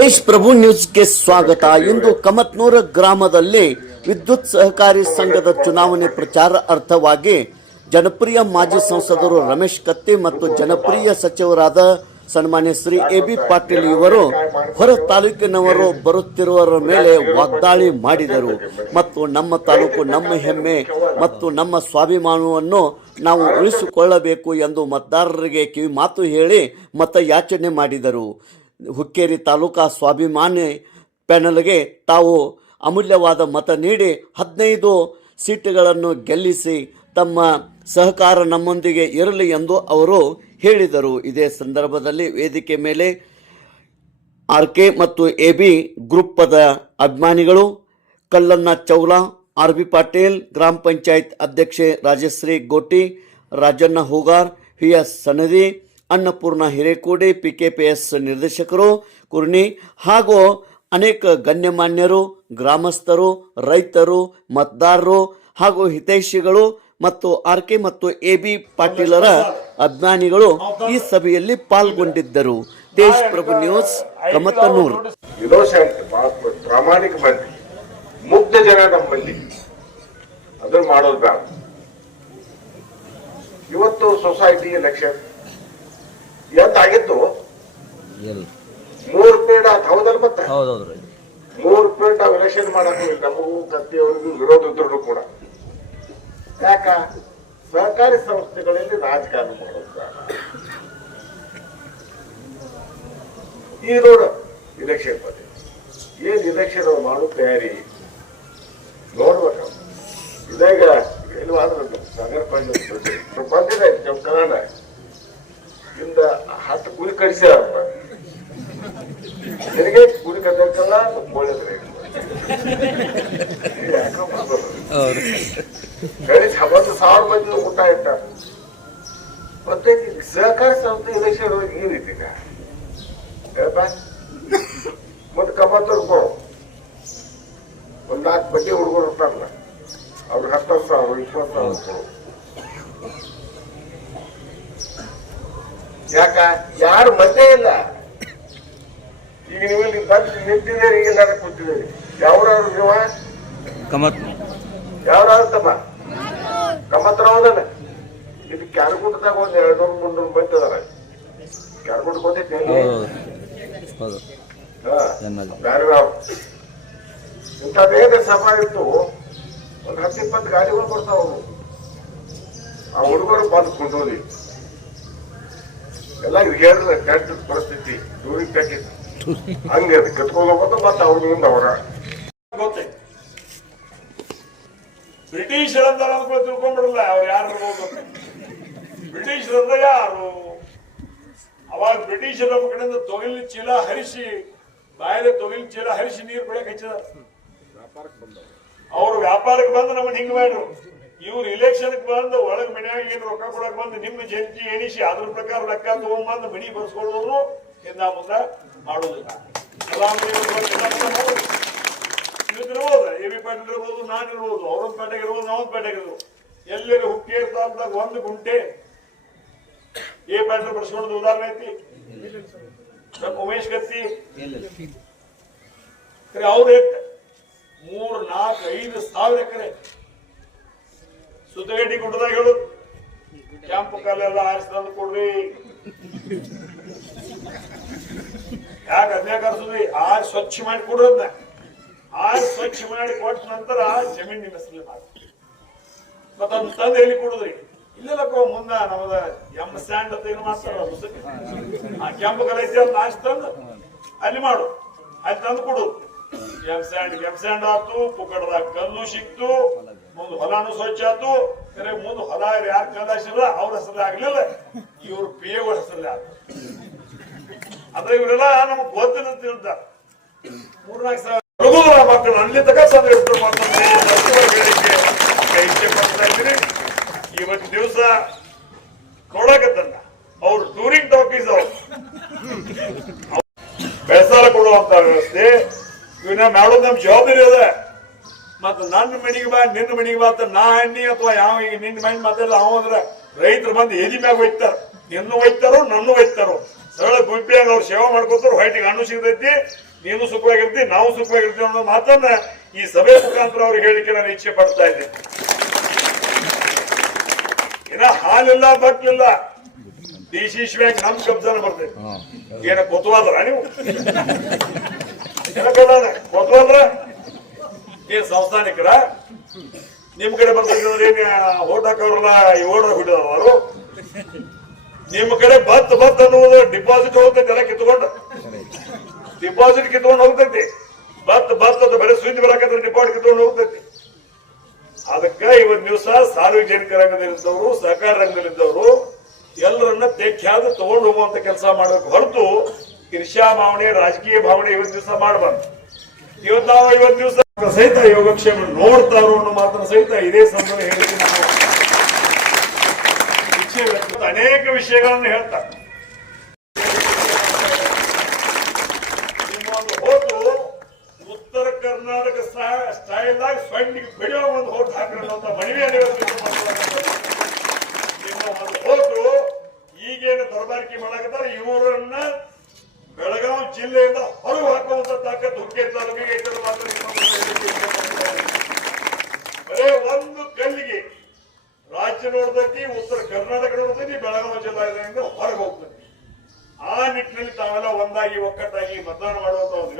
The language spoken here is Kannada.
ತೇಜ್ ಪ್ರಭು ನ್ಯೂಸ್ಗೆ ಸ್ವಾಗತ. ಇಂದು ಕಮತ್ನೂರ ಗ್ರಾಮದಲ್ಲಿ ವಿದ್ಯುತ್ ಸಹಕಾರಿ ಸಂಘದ ಚುನಾವಣೆ ಪ್ರಚಾರ ಅರ್ಥವಾಗಿ ಜನಪ್ರಿಯ ಮಾಜಿ ಸಂಸದರು ರಮೇಶ್ ಕತ್ತಿ ಮತ್ತು ಜನಪ್ರಿಯ ಸಚಿವರಾದ ಸನ್ಮಾನ್ಯ ಶ್ರೀ ಎ ಬಿ ಪಾಟೀಲ್ ಇವರು ಹೊರ ತಾಲೂಕಿನವರು ಬರುತ್ತಿರುವವರ ಮೇಲೆ ವಾಗ್ದಾಳಿ ಮಾಡಿದರು. ಮತ್ತು ನಮ್ಮ ತಾಲೂಕು ನಮ್ಮ ಹೆಮ್ಮೆ ಮತ್ತು ನಮ್ಮ ಸ್ವಾಭಿಮಾನವನ್ನು ನಾವು ಉಳಿಸಿಕೊಳ್ಳಬೇಕು ಎಂದು ಮತದಾರರಿಗೆ ಕಿವಿ ಮಾತು ಹೇಳಿ ಮತ ಯಾಚನೆ ಮಾಡಿದರು. ಹುಕ್ಕೇರಿ ತಾಲೂಕಾ ಸ್ವಾಭಿಮಾನಿ ಪ್ಯಾನಲ್ಗೆ ತಾವು ಅಮೂಲ್ಯವಾದ ಮತ ನೀಡಿ ಹದಿನೈದು ಸೀಟುಗಳನ್ನು ಗೆಲ್ಲಿಸಿ ತಮ್ಮ ಸಹಕಾರ ನಮ್ಮೊಂದಿಗೆ ಇರಲಿ ಎಂದು ಅವರು ಹೇಳಿದರು. ಇದೇ ಸಂದರ್ಭದಲ್ಲಿ ವೇದಿಕೆ ಮೇಲೆ ಆರ್ ಕೆ ಮತ್ತು ಎ ಬಿ ಗ್ರೂಪದ ಅಭಿಮಾನಿಗಳು ಕಲ್ಲಣ್ಣ ಚೌಲ ಆರ್ ಬಿ ಪಾಟೀಲ್, ಗ್ರಾಮ ಪಂಚಾಯತ್ ಅಧ್ಯಕ್ಷೆ Rajashree Goti, Rajanna Hoogar S Sanadi Annapurna Hirekode P K P S ನಿರ್ದೇಶಕರು, ಕುರ್ಣಿ ಹಾಗೂ ಅನೇಕ ಗಣ್ಯಮಾನ್ಯರು, ಗ್ರಾಮಸ್ಥರು, ರೈತರು, ಮತದಾರರು ಹಾಗೂ ಹಿತೈಷಿಗಳು ಮತ್ತು ಆರ್ ಕೆ ಮತ್ತು ಎ ಬಿ ಪಾಟೀಲರ ಅಭಿಮಾನಿಗಳು ಈ ಸಭೆಯಲ್ಲಿ ಪಾಲ್ಗೊಂಡಿದ್ದರು. ದೇಶ್ ಪ್ರಭು ನ್ಯೂಸ್, ಕಮತನೂರ್. ಪ್ರಾಮಾಣಿಕವಾಗಿ ಮುಗ್ಧ ಜನ ನಮ್ಮಲ್ಲಿ. ಅದನ್ನು ಮಾಡೋದು ಬೇಡ. ಇವತ್ತು ಸೊಸೈಟಿ ಎಲೆಕ್ಷನ್ ಎಂತಾಗಿತ್ತು ಮೂರು ಮೂರ್ ಪೀರಿಯಡ್ ಆತ್ ಹೌದಲ್ಲ ಮತ್ತೆ? ಹೌದೌದ್ರಿ ಮೂರ್ ಪೀರಿಯಡ್ ನಾವು ಎಲೆಕ್ಷನ್ ಮಾಡಕ್ ನಮಗೂ ಕತ್ತಿಯವರಿಗೂ ವಿರೋಧ ಇದ್ರು ಕೂಡ. ಯಾಕ? ಸಹಕಾರಿ ಸಂಸ್ಥೆಗಳಲ್ಲಿ ರಾಜಕಾರಣ ಮಾಡೋದು ಈ ನೋಡ ಇಲೆಕ್ಷನ್ ಬಂದಿದೆ ಏನ್ ಇಲೆಕ್ಷನ್ ಮಾಡೋ ತಯಾರಿ? ನೋಡ್ಬೇಕು ಇದಾಗ ಎಲ್ವಾದ್ರೂ ನಗರ ಪಂಚಾಯತ್ ಬಂದಿದೆ ನಮ್ಮ ಕನ್ನಡ ಹತ್ತು ಕುರಿ ಕಡಿಸ್ಯಾರಪ್ಪ ನಿನಗೆ ಕುರಿ ಕಟ್ಟಕ್ಕಲ್ಲ ಒಳ್ಳೇದ್ರಿ ಕಳಿಸಿ ಹತ್ತು ಸಾವಿರ ಮಂದಿ ಊಟ ಇಟ್ಟ ಮತ್ತೆ ಈ ಸಹಕಾರ ಸಂಸ್ಥೆ ಇಲೆಕ್ಷನ್ ಈ ರೀತಿ ಹೇಳಪ್ಪ ಮತ್ತೆ ಕಮ್ಮತ್ತರ್ಕೋ ಒಂದ್ ನಾಲ್ಕು ಬಡ್ಡಿ ಹುಡುಗರು ಇರ್ತಾರಲ್ಲ ಅವ್ರಿಗೆ ಹತ್ತು ಸಾವಿರ ಇಪ್ಪತ್ತು ಸಾವಿರ ಕೊಡು ಯಾಕ? ಯಾರು ಮದ್ದೆ ಇಲ್ಲ. ಈಗ ನೀವು ಇಲ್ಲಿ ಬಂದು ನಿಂತಿದ್ದೀರಿ ಎಲ್ಲಾರ ಕೂತಿದ್ದೀರಿ. ಯಾವ್ರವ್ರು ನೀವ? ಕಮತ್. ಯಾವ್ರಾದ್ರು ತಮ್ಮ? ಹೋದನ. ಇದು ಕ್ಯಾರಗುಡ್ಡದಾಗ ಒಂದ್ ಎರಡ್ನೂರು ಮುನ್ನೂರು ಮಂದಿ ಅದಾರ. ಗೊತ್ತೈತಿ ಬೇರೆ ನಾವು ಇಂಥದ್ದೇನು ಸಭಾ ಇತ್ತು. ಒಂದು ಹತ್ತಿಪ್ಪತ್ತು ಗಾಡಿಗಳು ಬರ್ತಾವ. ಆ ಹುಡುಗರು ಬಂದು ಕುಂಡೋಲಿ ಎಲ್ಲ ಹೇಳಿದ್ರೆ ಕೆಟ್ಟ ಪರಿಸ್ಥಿತಿ. ದೂರಿಗೆ ಕಟ್ಟಿತ್ತು ಹಂಗೆ ಅದು ಕತ್ಕೊಂಡು ಹೋಗೋದು ಮತ್ತೆ ಅವ್ರ ಮುಂದೆ ಅವರ. ಗೊತ್ತೈತಿ ಬ್ರಿಟಿಷರಂತ ಅಂದ್ಕೊಂಡು ತಿಳ್ಕೊಂಡ್ಬಿಡಲ್ಲ ಅವ್ರು ಯಾರು ಬ್ರಿಟಿಷ್ ಬ್ರಿಟಿಷರಂದ್ರೆ ಯಾರು? ಅವಾಗ ಬ್ರಿಟಿಷರ ನಮ್ಮ ಕಡೆಯಿಂದ ತೊಗಿಲ್ ಚೀಲ ಹರಿಸಿ ಬಾಯಲ್ಲಿ ತೊಗಿಲ್ ಚೀಲ ಹರಿಸಿ ನೀರು ವ್ಯಾಪಾರಕ್ಕೆ ಹಚ್ಚಿದ ಅವ್ರು ವ್ಯಾಪಾರಕ್ಕೆ ಬಂದು ನಮ್ಮನ್ನ ಹಿಂಗ್ ಮಾಡ್ರು. ಇವ್ರು ಇಲೆಕ್ಷನ್ ಬಂದು ಒಳಗ್ ಮನ್ಯಾಗ ಏನು ರೊಕ್ಕ ಕೊಡಕ್ ಬಂದು ನಿಮ್ಮ ಜಂತಿ ಎಣಿಸಿ ಅದ್ರ ಪ್ರಕಾರ ಲೆಕ್ಕ ತಗೊಂಡ್ಬಂದು ಮನಿ ಬರ್ಸ್ಕೊಳ್ಳೋದು ಹಿಂದ ಮುಂದ ಮಾಡೋದಿಲ್ಲ. ಇರ್ಬೋದು ಎ ಬಿ ಪಾಟೀಲ್ ಇರ್ಬೋದು ನಾನು ಇರ್ಬೋದು ಅವ್ರೊಂದ್ ಪೇಟೆಗೆ ಇರ್ಬೋದು ನಾವೊಂದ್ ಪೇಟೆಗೆ ಇರ್ಬೋದು. ಎಲ್ಲೆಲ್ಲಿ ಹುಕ್ಕಿ ಅಂತ ಒಂದು ಗುಂಟೆ ಎ ಪಾಟೀಲ್ ಬರ್ಸ್ಕೊಳ್ಳೋದು ಉದಾಹರಣೆ ಐತಿ. ನಮ್ಮ ಉಮೇಶ್ ಗತ್ತಿ. ಖರೆ ಅವ್ರ ಮೂರ್ ನಾಲ್ಕು ಐದು ಸಾವಿರ ಎಕರೆ ಸುತ್ತಗಡ್ಡಿ ಗುಡ್ಡದಾಗ ಹೇಳು. ಕೆಂಪು ಕಲ್ಲೆಲ್ಲ ಆರಿಸಿ ತಂದು ಕೊಡ್ರಿ. ಯಾಕೆ ಅದ್ಯಾಕ ಅನ್ಸುದ್ರಿ ಆರ್ ಸ್ವಚ್ಛ ಮಾಡಿ ಕೊಡ್ರದ್ನ ಆರ್ ಸ್ವಚ್ಛ ಮಾಡಿ ಕೊಟ್ಟ ನಂತರ ಜಮೀನ್ ನಿಮ್ಮ ಹೆಸರಲ್ಲಿ ಮಾಡಿ. ಮತ್ತ ಅದನ್ನ ತಂದು ಎಲ್ಲಿ ಕೊಡುದ್ರಿ? ಇಲ್ಲೆಲ್ಲಕ್ಕೋ ಮುಂದ ನಮ್ದ ಎಂ ಸ್ಟ್ಯಾಂಡ್ ಅಂತ ಏನು ಮಾಡ್ತಾರ. ಆ ಕೆಂಪು ಕಲೆ ಐತಿ ನಾಶ್ ತಂದು ಅಲ್ಲಿ ಮಾಡು. ಅಲ್ಲಿ ತಂದು ಕೊಡು. ಎಂ ಸ್ಯಾಂಡ್ ಎಂ ಸ್ಯಾಂಡ್ ಆತು ಪುಕ್ಕಡದಾಗ ಕಲ್ಲು ಸಿಕ್ತು. ಮುಂದ್ ಹೊಲಾನು ಸ್ವಚ್ಛ ಆತು ಕರೆ ಮುಂದ್ ಹೊಲ ಯಾರ ಕಲ್ಲಾಸಿಲ್ಲ ಅವ್ರ ಹೆಸರಲ್ಲಿ ಆಗ್ಲಿಲ್ಲ. ಇವ್ರ ಪಿ ಎಗಳ ಹೆಸರಲ್ಲಿ ಆತು ಅದ್ರ ಇವರೆಲ್ಲ ನಮಗ್ ಗೊತ್ತಿಲ್ಲ ಅಂತ ಹೇಳ್ತಾರೆ. ಮೂರ್ನಾಲ್ಕು ಸಾವಿರ ಮಕ್ಕಳು ಅಲ್ಲಿ ತಂದು ಇಟ್ಟು ಇಚ್ಛೆ ಪಡ್ತಾ ಇದ್ದೀನಿ. ಇವತ್ತು ದಿವಸ ನೋಡಕತ್ತಲ್ಲ ಅವ್ರು ಟೂರಿಂಗ್ ಟಾಕೀಸ್ ಅವ್ರು. ಬೆಳಸಾಲ ಕೊಡುವಂತ ವ್ಯವಸ್ಥೆ. ಇವನ್ನ ಮಾಡೋದು ನಮ್ ಜವಾಬ್ದಾರಿ ಅದ ಮತ್ತ ನನ್ನ ಮನಿಗೆ ಬಾ ನಿನ್ನ ಮಣಿಗೆ ಬಾ ಅಂತ ನಾ ಎಣ್ಣಿ ಅಥವಾ ಯಾವ ಈಗ ನಿನ್ನ ಮನೆ ಮಾತಾಡಲ್ಲ ಅವ ಅಂದ್ರೆ ರೈತರು ಬಂದು ಎದಿ ಮ್ಯಾಗ ಒಯ್ತಾರ. ನಿನ್ನ ಒಯ್ತಾರೋ ನನ್ನ ಒಯ್ತಾರೋ. ಸರಳ ಗುಂಪಿಯಾಗ ಅವ್ರು ಸೇವೆ ಮಾಡ್ಕೋತಾರ ಹೊಯ್ಟಿಗೆ ಹಣ್ಣು ಸಿಗ್ತೈತಿ ನೀನು ಸುಖವಾಗಿರ್ತಿ ನಾವು ಸುಖವಾಗಿರ್ತೀವಿ ಅನ್ನೋ ಮಾತನ್ನ ಈ ಸಭೆ ಮುಖಾಂತರ ಅವ್ರಿಗೆ ಹೇಳಿಕೆ ನಾನು ಇಚ್ಛೆ ಪಡ್ತಾ ಇದ್ದೀನಿ. ಇನ್ನ ಹಾಲಿಲ್ಲ ಬಟ್ಲಿಲ್ಲ ಡಿ ಸಿ ನಮ್ ಕಬ್ಜಾನ ಬರ್ತೈತಿ ಏನ ಕೊತ್ತವಾದ್ರ ನೀವು? ಏನ್ ಸಂಸ್ಥಾನಿಕರ? ನಿಮ್ ಕಡೆ ಬರ್ತಕ್ಕಂಥ ಏನ್ ಓಟ್ ಹಾಕೋರಲ್ಲ ಈ ಓಡ ಅವರು? ನಿಮ್ ಕಡೆ ಬತ್ ಬತ್ ಅನ್ನುವುದು ಡಿಪಾಸಿಟ್ ಹೋಗ್ತೈತಿ ಎಲ್ಲ ಕಿತ್ಕೊಂಡು. ಡಿಪಾಸಿಟ್ ಕಿತ್ಕೊಂಡು ಹೋಗ್ತೈತಿ. ಬತ್ ಬತ್ ಅದು ಬರೀ ಸುದ್ದಿ ಬರಕಂದ್ರೆ ಡಿಪಾಸಿಟ್ ಕಿತ್ಕೊಂಡು ಹೋಗ್ತೈತಿ. ಅದಕ್ಕ ಇವತ್ ದಿವಸ ಸಾರ್ವಜನಿಕ ರಂಗದಲ್ಲಿದ್ದವರು, ಸಹಕಾರ ರಂಗದಲ್ಲಿದ್ದವರು ಎಲ್ಲರನ್ನ ತೆಖ್ಯಾದ ತಗೊಂಡು ಹೋಗುವಂತ ಕೆಲಸ ಮಾಡಬೇಕು. ಹೊರತು ಈರ್ಷ್ಯಾ ಭಾವನೆ, ರಾಜಕೀಯ ಭಾವನೆ ಇವತ್ ದಿವಸ ಮಾಡಬಾರ್ದು. ಇವತ್ತು ನಾವು ಇವತ್ ದಿವಸ ಸಹಿತ ಯೋಗಕ್ಷೇಮ ನೋಡ್ತಾರೋ ಅನ್ನೋ ಮಾತನ್ನ ಸಹಿತ ಇದೇ ಸಂದರ್ಭ ಹೇಳಿ ಅನೇಕ ವಿಷಯಗಳನ್ನು ಹೇಳ್ತಾರೆ ಹೋಟು ಉತ್ತರ ಕರ್ನಾಟಕ ಸ್ಟೈಲ್ ಆಗಿ ಸೊಂಡಿಗೆ ಬೆಳೆಯೋ ಒಂದು ಹೋಟ್ ಹಾಕಿರೋಂತ ಮನವಿಯನ್ನು ನಿಮ್ಮ ಒಂದು ಹೋಟು ಈಗೇನು ದರ್ಬಾರಿಕೆ ಮಾಡಕತ್ತಾರ ಇವರನ್ನ ಬೆಳಗಾವಿ ಜಿಲ್ಲೆಯಿಂದ ಹೊರಗೆ ಹಾಕುವಂತ ತಾಕತ್ ಹುಕ್ಕೇರಿ ತಾಲೂಕಿಗೆ ಐತೆ ಅನ್ನೋ ಮಾತನ್ನ ನಿಮ್ಮ ಮುಂದೆ ಹೇಳಲಿಕ್ಕೆ ಇಷ್ಟಪಡ್ತೀನಿ. ಬರೇ ಒಂದು ಕಲ್ಲಿಗೆ ರಾಜ್ಯ ನೋಡ್ತೈತಿ ಹೋಗ್ತೀನಿ ಬೆಳಗಾವಿ ಜಿಲ್ಲೆಯಿಂದ ಹೊರಗೆ ಹೋಗ್ತೀನಿ ಆ ನಿಟ್ಟಿನಲ್ಲಿ ತಾವೆಲ್ಲ ಒಂದಾಗಿ ಒಕ್ಕಟ್ಟಾಗಿ ಮತದಾನ ಮಾಡುವಂತ ಒಂದು